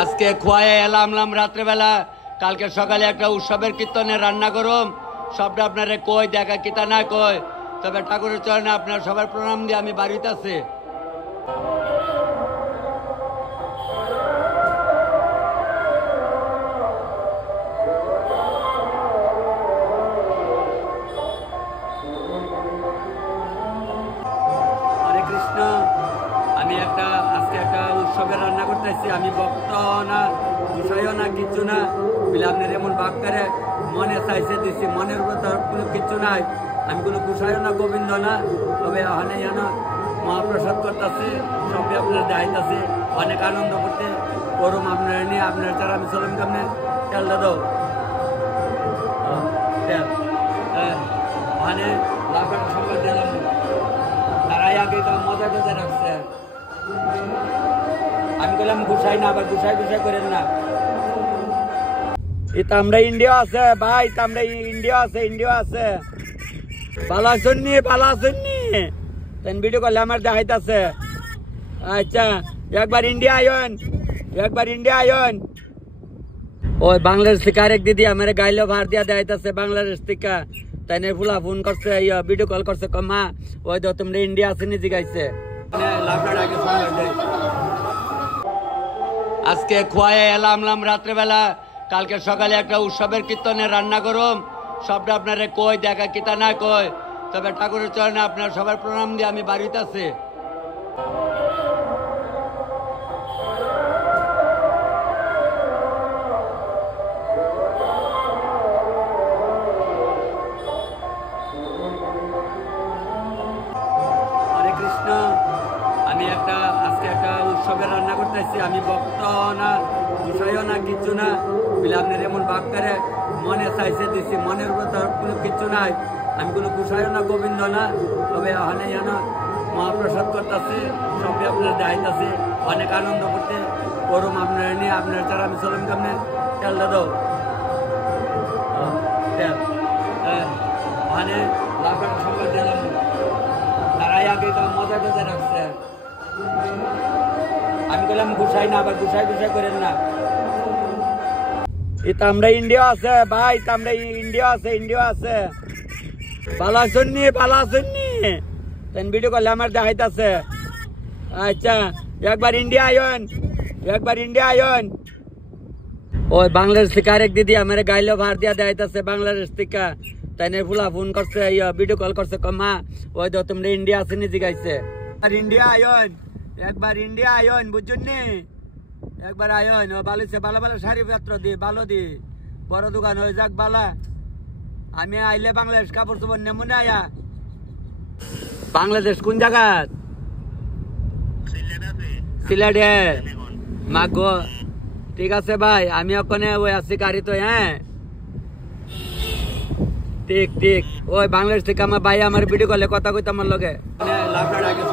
আজকে খোয়ায় এলাম রাত্রেবেলা, কালকে সকালে একটা উৎসবের কীর্তনে রান্না করুম। সবটা আপনারে কই দেখা কিতা না কই, তবে ঠাকুরের চরণে আপনার সবার প্রণাম দিয়ে আমি বাড়িতে আছি। হরে কৃষ্ণ। আমি আজকে একটা উৎসবের রান্না করতেছি। আমি ভক্ত না, বিষয়ও না, কিচ্ছু না বলে আপনার এমন ভাগ করে মনে চাইছে দিচ্ছি। মনের উপর তার কোনো কিচ্ছু নাই। আমি কোনো কুষায় না, গোবিন্দ না, তবে অনেক জানা মহাপ্রসাদ করতেছে, সবই আপনার দেখাইতেছে। অনেক আনন্দ করতে করুম আপনারা নিয়ে। আপনার তারা আমি চলুন কেমনে তেল দাদো তেল মানে লাভের সঙ্গে দিলাম। তারাই আগে তো মজা টজা রাখছে। আমি বললাম গুছাই না, আবার গুছাই করেন না। এটা আমরা ইন্ডিয়া আছে ভাই, আমরা ইন্ডিয়া আছে ভালো শুননি ভিডিও করলে আমার দেখাইতেছে। আচ্ছা, একবার ইন্ডিয়া আয়ন। ওই বাংলাদেশ থেকে আরেক দিদি আমার গাইলো ভার দিয়া দেখাইতেছে বাংলাদেশ থেকে। তাই ফুলা ফোন করছে, ভিডিও কল করছে, মা ওই তো তোমরা ইন্ডিয়া আসেনি জিগাইছে। আজকে খোয়ায় এলাম রাত্রেবেলা, কালকে সকালে একটা উৎসবের কীর্তনে রান্না করুম। সবটা আপনারে কই দেখা কিতা না কই, তবে ঠাকুরের চরণে আপনার সবার প্রণাম দিয়ে আমি বাড়িতে আছি। হরে কৃষ্ণ। আমি আজকে একটা উৎসবের রান্না করতেছি। আমি ভক্ত না, বিষয়ও না, কিচ্ছু না বলে আপনার এমন ভাগ করে মনে চাইছে দিচ্ছি। মনের উপর তার কোনো কিচ্ছু নাই। আমি কোনো কুষায় না, গোবিন্দ না, তবে অনেক জানা মহাপ্রসাদ করতেছে, সবই আপনার দেখাইতেছে। অনেক আনন্দ করতে করুম আপনারা নিয়ে। আপনার তারা আমি চলুন কেমনে তেল দাদো তেল মানে লাভের সঙ্গে দিলাম। তারাই আগে তো মজা টজা রাখছে। আমি বললাম গুছাই না, আবার গুছাই করেন না। এটা আমরা ইন্ডিয়া আছে ভাই, আমরা ইন্ডিয়া আছে ভালো শুননি ভিডিও করলে আমার দেখাইতেছে। আচ্ছা, একবার ইন্ডিয়া আয়ন। ওই বাংলাদেশ থেকে আরেক দিদি আমার গাইলো ভার দিয়া দেখাইতেছে বাংলাদেশ থেকে। তাই ফুলা ফোন করছে, ভিডিও কল করছে, মা ওই তো তোমরা ইন্ডিয়া আসেনি জিগাইছে। আর একবার ইন্ডিয়া আয়ন বুঝছেন নি, একবার আয়ন। ও ভালো ভালো শাড়ি পত্র ভালো বড় দোকান হয়ে যাক বালা। আমি আইলে বাংলাদেশ কাপড় চোপড় নেমু না। বাংলাদেশ কোন জায়গা? সিলেটে মাগো। ঠিক আছে ভাই, আমি ওখানে ওই আছি গাড়িতে। হ্যাঁ ঠিক ওই বাংলাদেশ থেকে আমার ভাই আমার ভিডিও করলে কথা কইতে আমার লগে লাভটার আগে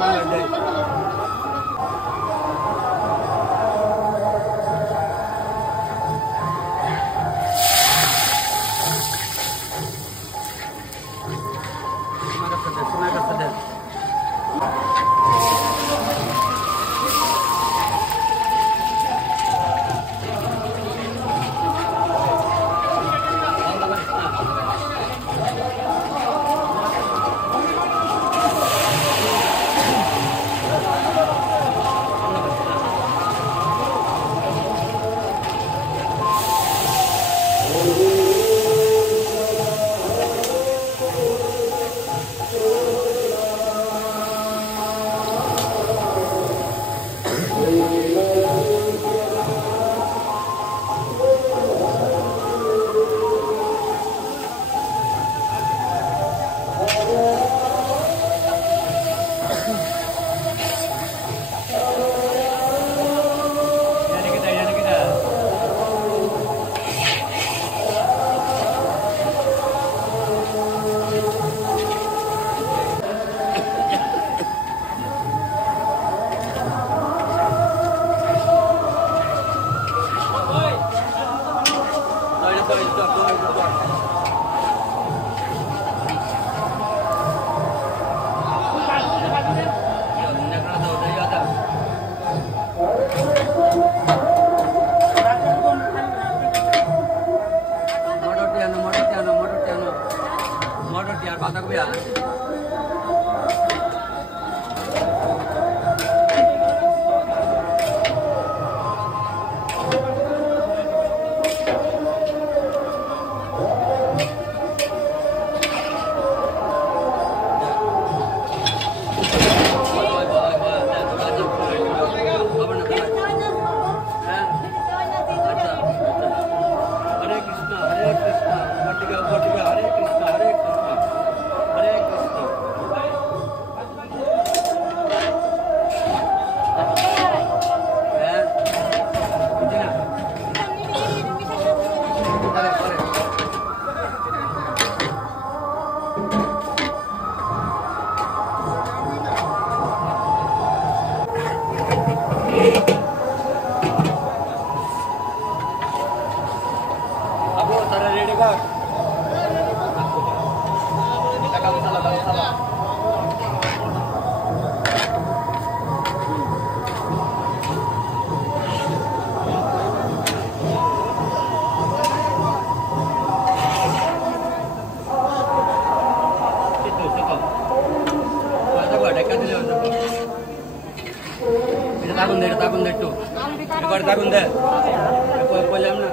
এবার থাকুন দে বললাম না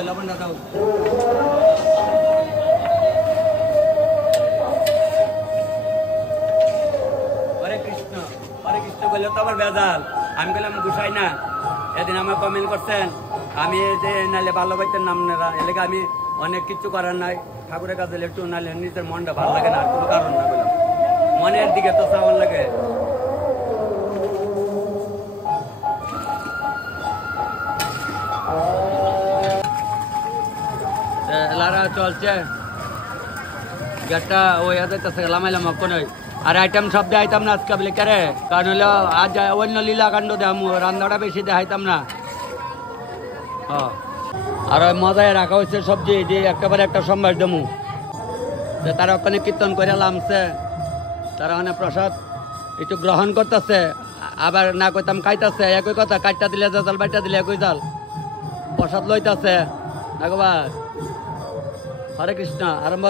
লবণ দাও হরে কৃষ্ণ বললো তো আবার বেজাল আমি বললাম গুসাই না এদিন আমার কমেন্ট করছেন আমি যে নালে ভালো পাইতেন নাম নেরা এলাকা আমি অনেক কিছু করার নাই ঠাকুরের কাছে একটু নালে নিজের মনটা ভালো লাগে না আর কোনো কারণ না বললাম মনের দিকে তো চাওয়ার লাগে লারা চলছে গেটটা ওই যাইতেছে লামাইলাম কোন আর আইটেম সব দেখাইতাম না আজকে বলে কেরে কারণ হলো আজ অন্য লীলা কাণ্ড দেখাম রান্নাটা বেশি দেখাইতাম না আর ওই মজায় রাখা হয়েছে সবজি যে একেবারে একটা সম্ভার দেমু তারা ওখানে কীর্তন করে লামছে তারা ওখানে প্রসাদ একটু গ্রহণ করতেছে আবার না কইতাম খাইতেছে একই কথা কাটটা দিলে জাল বাইটা দিলে একই জাল প্রসাদ লইতেছে একবার হরে কৃষ্ণ আরম্ভ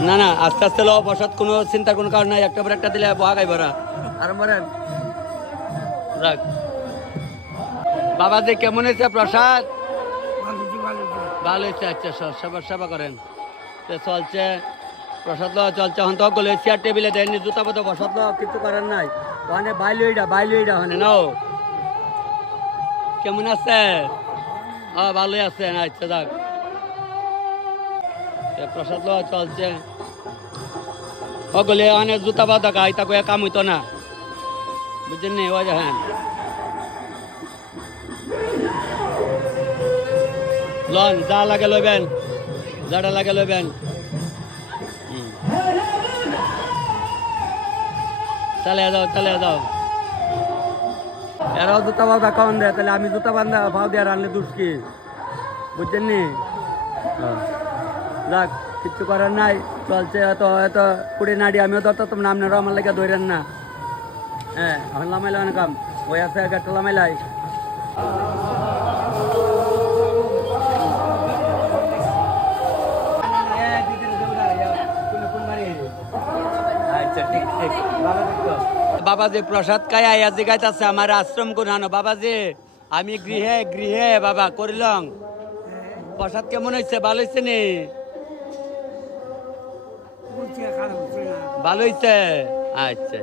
না না আস্তে আস্তে লো প্রসাদ কোনো চিন্তার কোনো কারণ নাই একটা একটা দিলে বহা গাইবরা আরম্ভ রাখ বাবাজি কেমন হয়েছে প্রসাদ ভালো হয়েছে আচ্ছা সেবা করেন চলছে প্রসাদ লো চলছে হন তো গেলে চেয়ার টেবিলে দেয়নি জুতা পথে প্রসাদ লো কিছু করার নাই ওখানে বাইলইটা ওখানে নাও কেমন আছে ভালোই আছে আচ্ছা যাক প্রসাদ লো চলছে গেলে অনেক জুতা বাধা গাই তাকে কাম হইতো না বুঝছেন নি ওই হ্যাঁ লন যা লাগে লইবেন যাটা লাগে লইবেন চলে যাও এরাও জুতা বাঁধা খাওয়ান দেয় তাহলে আমি জুতা বান্ধা ভাও দিয়ে রানলে দুষ্কি বুঝছেন নি যাক কিচ্ছু করার নাই চলছে এত কুড়ি নাড়ি আমিও ধরতাম না আপনারাও আমার লেগে ধরেন না হ্যাঁ এখন লামাইলে অনেক কাম ওই আছে একটা লামাইলাই বাবাজি প্রসাদ খাই আইয়া জিগাইতেছে আমার আশ্রম কোনানো বাবাজি আমি গৃহে বাবা করিলাম প্রসাদ কেমন হয়েছে ভালো হয়েছে নি ভালো হয়েছে আচ্ছা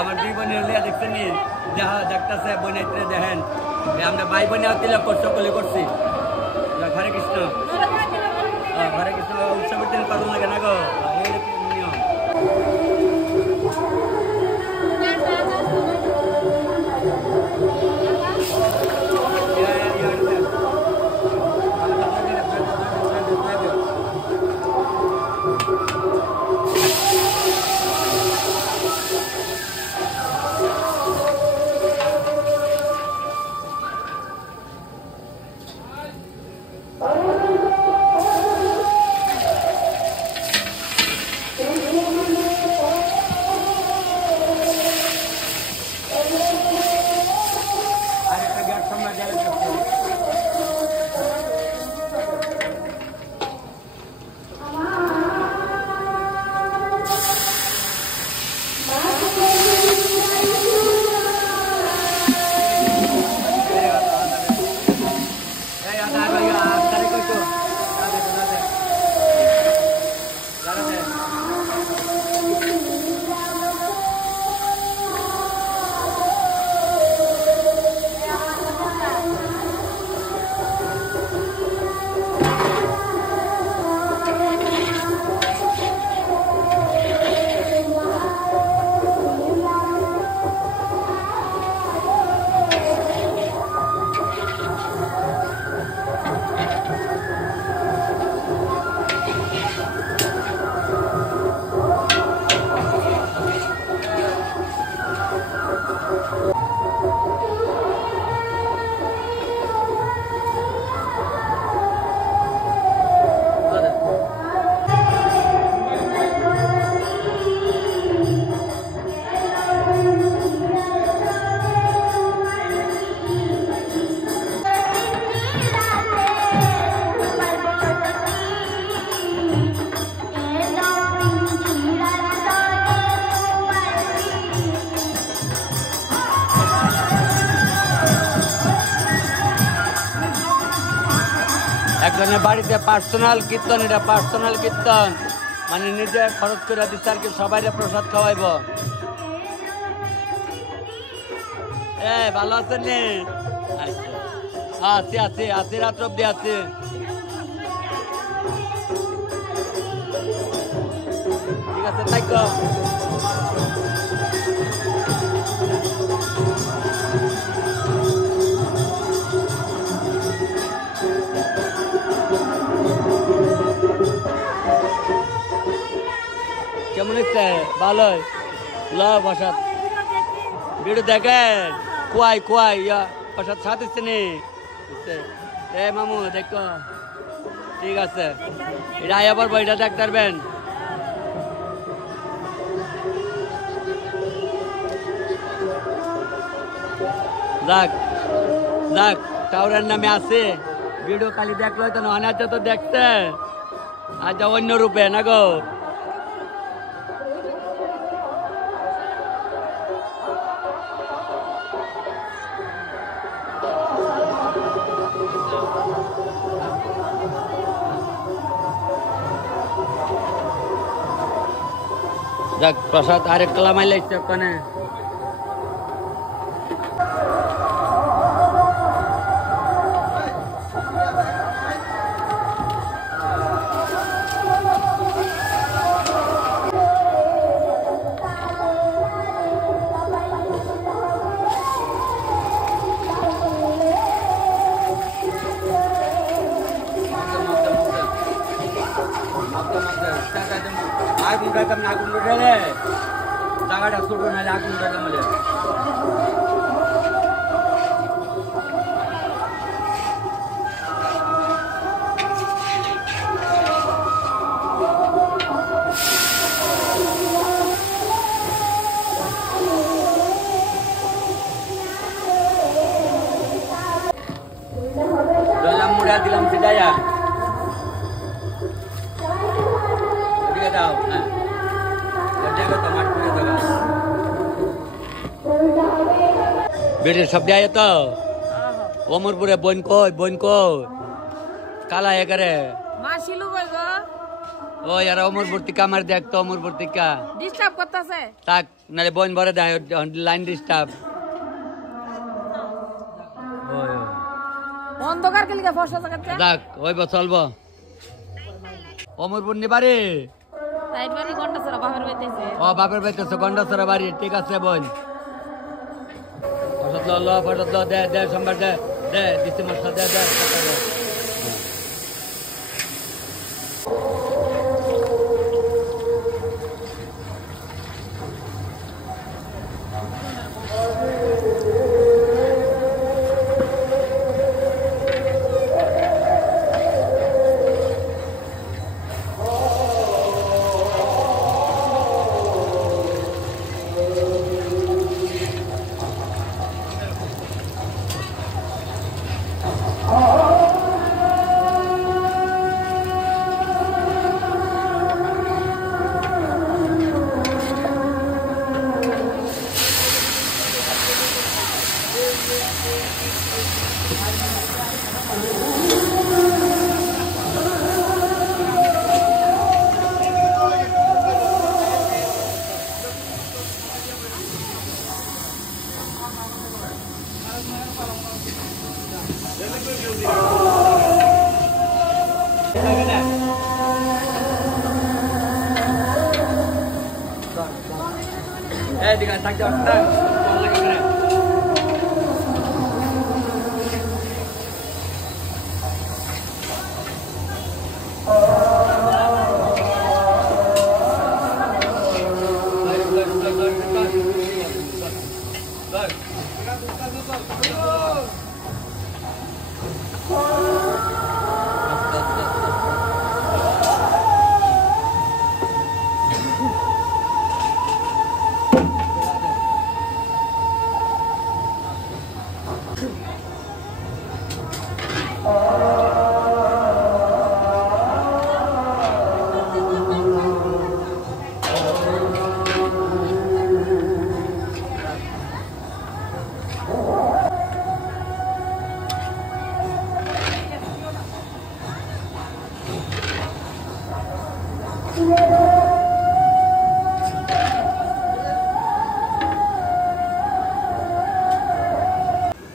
আমার দুই বোনের লিয়া দেখছেন যাহা দেখতেছে বোনাইতে দেখেন আমরা ভাই বোনে তিলক সকলে করছি হরে কৃষ্ণ উৎসবের দিন করুন লাগে না গো নিয়ম একজনের বাড়িতে পার্সোনাল কীর্তন, এটা পার্সোনাল কীর্তন, মানে নিজে খরচ করে দিচ্ছে আর কি, সবাই প্রসাদ খাওয়াইব। ভালো আছেন নি? আছি আছি আছি, রাত্র অব্দি আছি। ঠিক আছে, তাই তো। কেমন হচ্ছে? ভালোই ল প্রসাদ ভিডিও দেখেন, কুয়াই কুয়াই প্রসাদ সাথ দিচ্ছে নি মামু দেখো। ঠিক আছে, এটা আবার বইটা দেখতে পারবেন। যাক যাক, টাওয়ারের নামে আছে ভিডিও, খালি দেখলো তো না, তো দেখতে আচ্ছা অন্য রূপে না গো। যাক, প্রসাদ আরেক কলা মাইলে ওখানে। আগুন রাখতাম না, আগুন ঢেলে জায়গাটা ছোট নাহলে আগুন রাখলাম বলে। মুড়া দিলাম সেটা দাও। হ্যাঁ, বেটের সব দেয় তো অমরপুরে বোন কই কালা এগারে ও यार অমরপুর টিকা মার দেখ তো, অমরপুর টিকা ডিস্টার্ব করতেছে তাক নালে বোন ভরে দেয় লাইন ডিস্টার্ব। অন্ধকার কে লিগা ফসল করতে দেখ ওই চলবো অমরপুর নিবারে সাইড বাড়ি গন্ডাছড়া বাপের বাইতেছে। ও বাপের বাইতেছে গন্ডাছড়া বাড়ি। ঠিক আছে বোন, ফসল দে দে সোমবার দে দে দিচ্ছি মশলা দে দে। dengan tak jauh tak.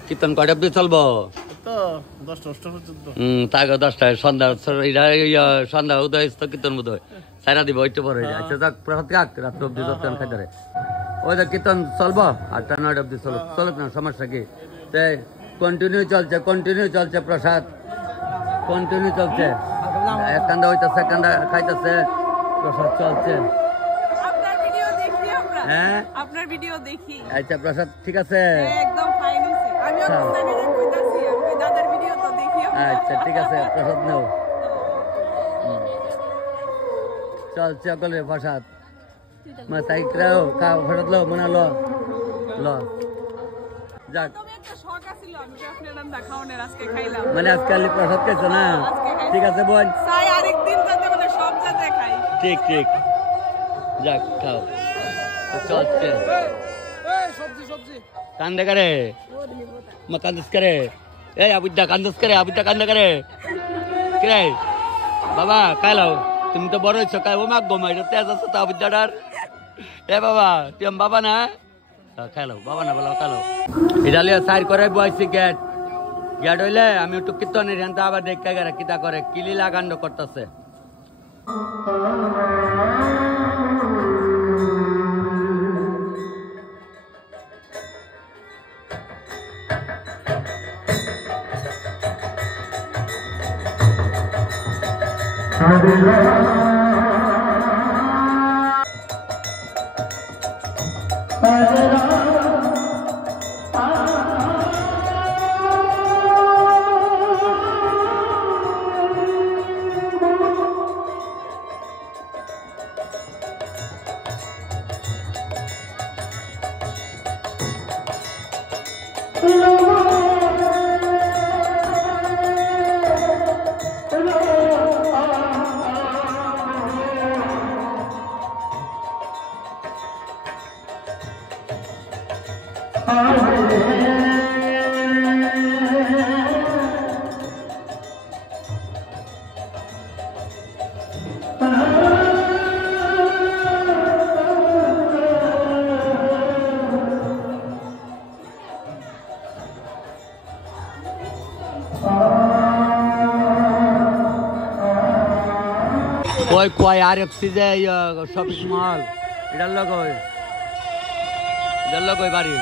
কীর্তন কয়টা অব্দি চলবো? তাকে 10টায় সন্ধ্যা সন্ধ্যা উদয় কীর্তন বোধ হয় সাইরা দিব একটু পরে। আচ্ছা যাক প্রসাদ খাক রাত্র অব্দি 10টা খাইতে ওই যে কীর্তন চলবো 8টা 9টা অব্দি চলুক না, সমস্যা কি? কন্টিনিউ চলছে প্রসাদ কন্টিনিউ চলছে। এক কান্দা হইতেছে, এক কান্দা খাইতেছে, প্রসাদ চলছে। হ্যাঁ আপনার ভিডিও দেখি। আচ্ছা প্রসাদ ঠিক আছে, একদম ফাইন হইছে। আমিও আপনাদের কইতাছি, আমি দাদার ভিডিও তো দেখি। আচ্ছা ঠিক আছে, প্রসাদ নাও। চলছে সকলে প্রসাদ। মা সাইক্রাও খাও, প্রসাদ লো, মনে লো লো। যাক তবে একটা শখ আছিল, আমি আপনার রান্না খাওয়ানোর, আজকে খাইলাম। মানে আজকে প্রসাদ খাইছো না? ঠিক আছে বোন, চাই আরেকদিন যাতে মানে সব যাতে খাই। ঠিক ঠিক, যাক খাও। চলছে কান্দে করে মা, কান্দস করে এই আবুদ্দা, কান্দস করে আবুদ্দা, কান্দে করে কে বাবা খাইলাও। তুমি তো বড় হয়েছো, খাই ও মাগ গো, এটা তেজ আছে তো আবুদ্দাটার। এ বাবা তুই বাবা না, খাইলাও বাবা না বলো, খাইলাও। এটা লিয়ে সাইড করে বয়সি গেট গেট হইলে আমি একটু কীর্তনের হেন আবার দেখে গেলে কিতা করে, কিলিলা কাণ্ড করতেছে। ওই কয় RFC যে শপিং মল, এটার লোক ওই বাড়ি।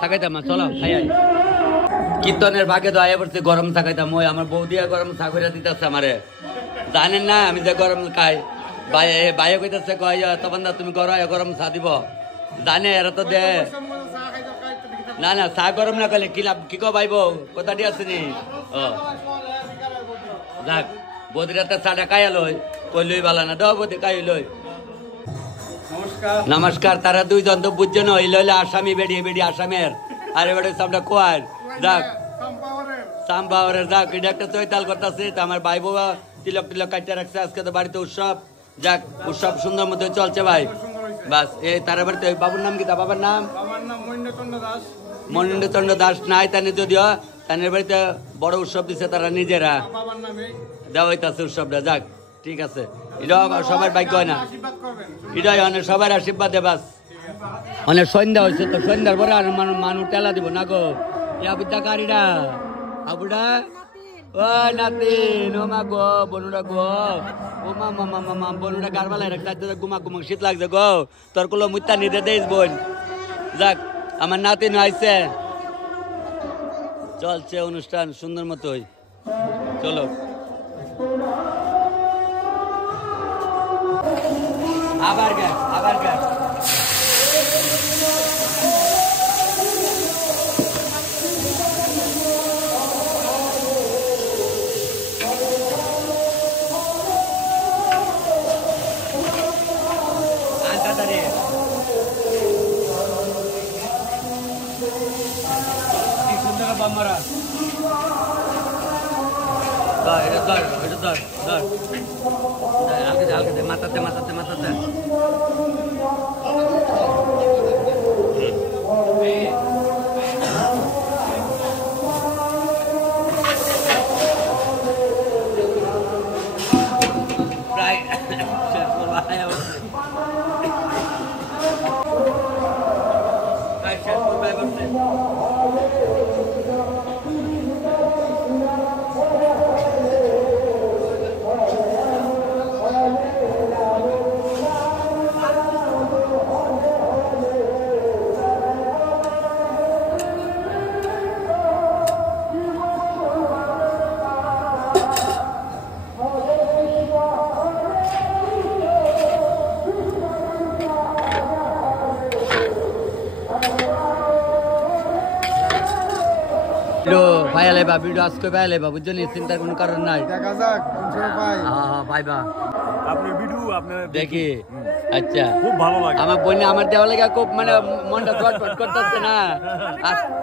সাকাইতাম চলো খাই। কীর্তনের ভাগে তো আয়া পড়ছে গরম সাকাইতাম। ওই আমার বৌদিয়া গরম সাকইরা দিতেছে আমারে, জানেন না আমি যে গরম খাই। বাইরে কইতেছে কয় তখন দা তুমি গরম চা দিব, জানে এরা তো দে না না চা গরম না করলে কি লাভ, কি কো ভাইব কথাটি আছে নি। ও যাক বৌদিরাতে চাটা খাইয়া লই, কই লই বালা না দাও বৌদি খাই লই। নমস্কার। তারা দুইজন তো বুঝছে না, হইলে আসামি বেড়িয়ে বেড়িয়ে আসামের, আরে বেড়ে সবটা কোয়ার। যাক সামবাওয়ারের যাক এটা একটা চৈতাল করতেছে তো আমার ভাই বাবা তিলক টিলক কাটিয়ে রাখছে আজকে তো বাড়িতে উৎসব যাক উৎসব সুন্দর মতো চলছে ভাই বাস এই তার বাড়িতে ওই বাবুর নাম কি তা বাবার নাম মহেন্দ্রচন্দ্র দাস নাই তানি যদিও তানের বাড়িতে বড় উৎসব দিচ্ছে তারা নিজেরা দেওয়া হইতাছে উৎসবটা যাক ঠিক আছে এটা সবার ভাগ্য হয় না এটাই অনেক সবার আশীর্বাদ দে বাস অনেক সন্ধ্যা হয়েছে তো সন্ধ্যার পরে আর মানুষ টেলা দিব না গো আবুদা কারিরা আবুডা ও নাতিন ও মা গো বনুরা গো ও মা মামা মামা বনুরা গারবালায় রাখতে গুমা গুমা শীত লাগছে গো তোর কুলো মুত্তা নিতে দেইস বোন যাক আমার নাতিন আইছে চলছে অনুষ্ঠান সুন্দর মতোই চলো আবার gas Bamara. Dar. Alke, matate. Right. Chef Muraya. Right, Chef Muraya. ভাইয়া লাইবা ভিডিও আজকে ভাইয়া লাইবা বুঝছেন চিন্তার কোনো কারণ নাই দেখা যাক ভাই হ্যাঁ ভাইবা আপনার ভিডিও আপনার দেখি আচ্ছা খুব ভালো লাগে আমার বোন আমার দেওয়া লাগে খুব মানে মনটা চটপট করতেছে না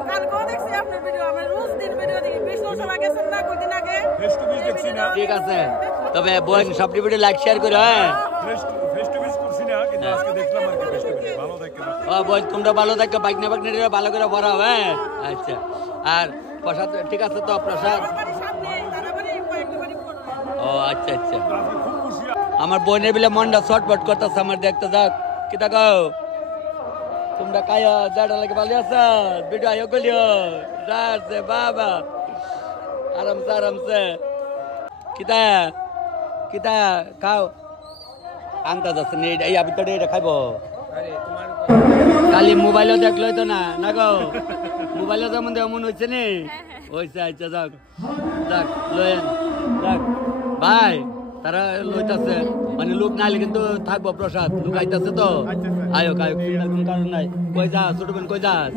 কালকেও দেখছি আপনার ভিডিও আমরা রোজ দিন ভিডিও দেখি বেশ সময় গেছেন না কয়দিন আগে ফেস টু ফেস দেখছি না ঠিক আছে তবে বোন সবটি ভিডিও লাইক শেয়ার করো হ্যাঁ ফেস টু ফেস করছি না কিন্তু আজকে দেখলাম আর কি ফেস টু ফেস ভালো দেখতে ও বোন তোমরা ভালো থাকো বাইকনা ভালো করে ভরাও হ্যাঁ আচ্ছা আর প্রসাদ ঠিক আছে তো প্রসাদ ও আচ্ছা আমার বোনের বিলে মনটা ছটপট করতেছে আমার দেখতে যাক কি দেখাও তোমরা কায়া জাডা লাগে ভালো আছো ভিডিও আয়ো গলিও রাজে বাবা আরামসে কিতা খাও আনতা যাচ্ছে নি এই আবিতটা এটা খাইবো কালি মোবাইলও দেখলো তো না গো মোবাইলও যেমন মন হয়েছে নি হয়েছে আচ্ছা যাক লয়েন যাক ভাই তারা লইতাছে মানে লোক নাইলে কিন্তু থাকবো প্রসাদ লোক আইতাছে তো আয়ো চিন্তার কোন কারণ নাই কই যা ছোট বোন কই যাস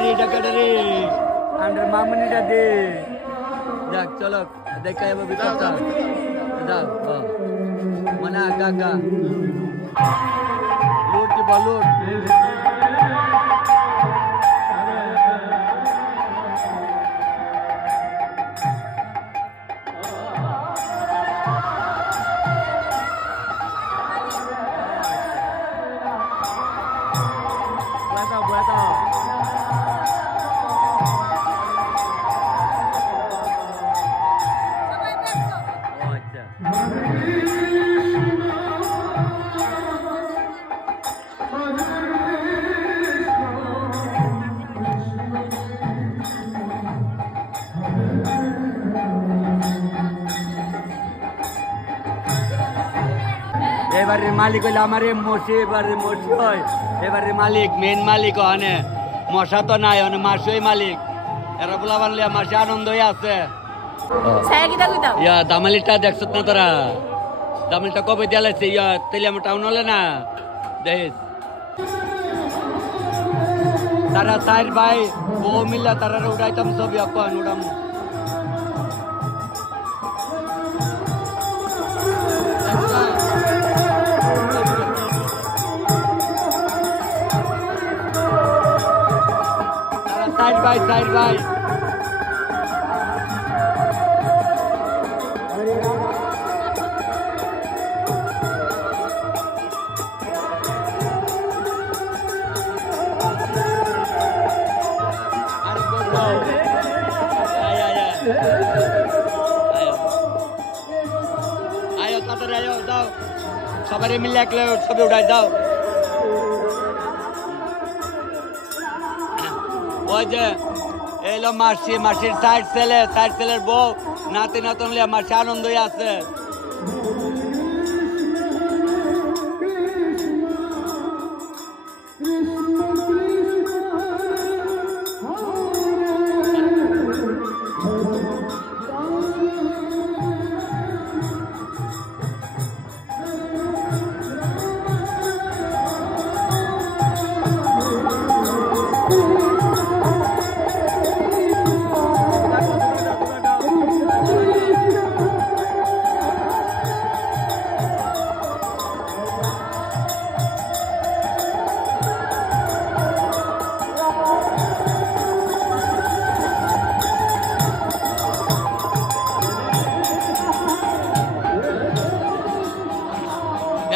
রিটা কেটে রে আমার মামুনিটা দে যাক চলো দেখা যাবো ভিতরটা যাক মানে আগা লুট কি বলুন এবারে মালিক হইলে আমার মশি এবারে মশি হয় এবারে মালিক মেন মালিক হয় মশা তো নাই মাসই মালিক এরা বলা বানলে মাসে আনন্দ হয়ে আছে দামালিটা দেখছ না তোরা দামালিটা কবে দিয়ালাইছে তেলি আমার টাউন হলে না দেখিস তারা চার ভাই বউ মিল্লা তারা উড়াইতাম ছবি এখন উড়াম চার ভাই আয়ো তাড়াতাড়ি আয়ো যাও সবাই মিলে একলে ছবি উঠাই যাও ওই যে এলো মাসির সাইড ছেলের বউ নাতি নাতন লিয়া মাসি আনন্দই আছে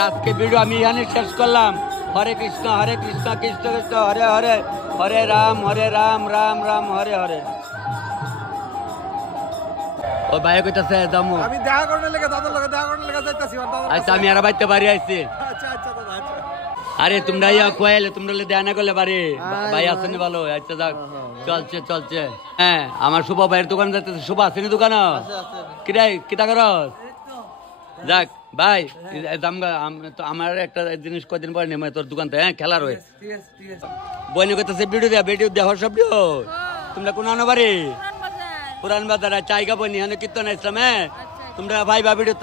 আজকে ভিডিও আমি এখানে শেষ করলাম হরে কৃষ্ণ কৃষ্ণ কৃষ্ণ হরে হরে হরে রাম রাম হরে হরে ও ভাই কইতাছে যামু আমি দেখা করতে লাগে দাদার লগে দেখা করতে লাগে যাইতাছি আচ্ছা আমি আর বাইতে বাড়ি আইছি আচ্ছা আচ্ছা দাদা আচ্ছা আরে তোমরা ইয়া কোয়াইলে তোমরা দেয়া না করলে বাড়ি ভাই আছেন ভালো আচ্ছা যাক চলছে হ্যাঁ আমার শুভ ভাইয়ের দোকান যাইতেছে শুভ আছেন দোকান কিটা করস যাক ভাই আমার একটা জিনিস কদিন পরে নেমে তোর দোকান থেকে হ্যাঁ খেলার হয়ে বইনে করতেছে ভিডিও দেওয়ার সব তোমরা কোন আনো বাড়ি পুরান বাজার চাইগা বইনি কীর্তন ইসলাম হ্যাঁ তোমরা ভাই বা ভিডিও